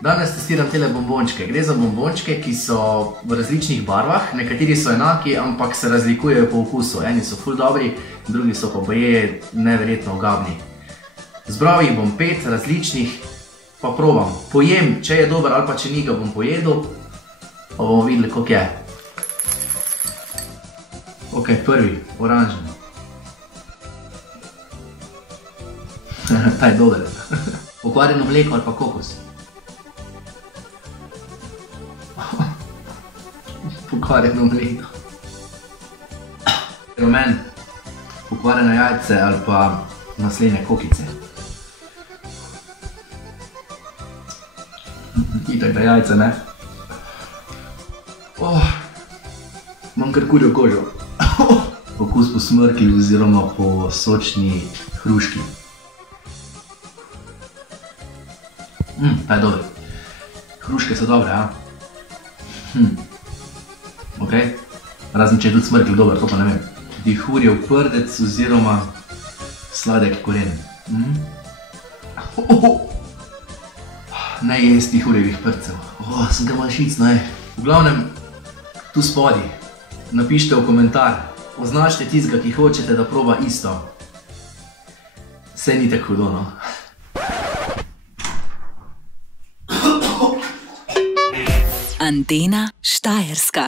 Danes testiram tele bombončke. Gre za bombončke, ki so v različnih barvah. Nekateri so enaki, ampak se razlikujejo po okusu. Eni so ful dobri, drugi so pa boje neverjetno ogabni. Zbral jih bom 5 različnih, pa probam. Pojem, če je dober ali pa če ni, ga bom pojedel. Pa bomo videli, koliko je. Ok, prvi, oranžen. Ta je dober. Pokvarjeno mleko ali pa kokos. Pokvarjeno mleko. Rumen, pokvarjene jajce ali pa maslene kokice. Itak da jajce, ne? Imam kar kurjo kožo. Okus po smrki oziroma po sočni hruški. Ta je dober. Hruške so dobre, a? Ok. Razen če je tudi smrkelj dober, to pa ne vem. Dihurjev prdec oziroma sladek koren. Ne jesti dihurjevih prdcev. Sem ga malo šicno, V glavnem, tu spodaj, napišite v komentar, označite tistega, ki hočete, da proba isto. Saj ni tako hudo, no. Antena Štajerska.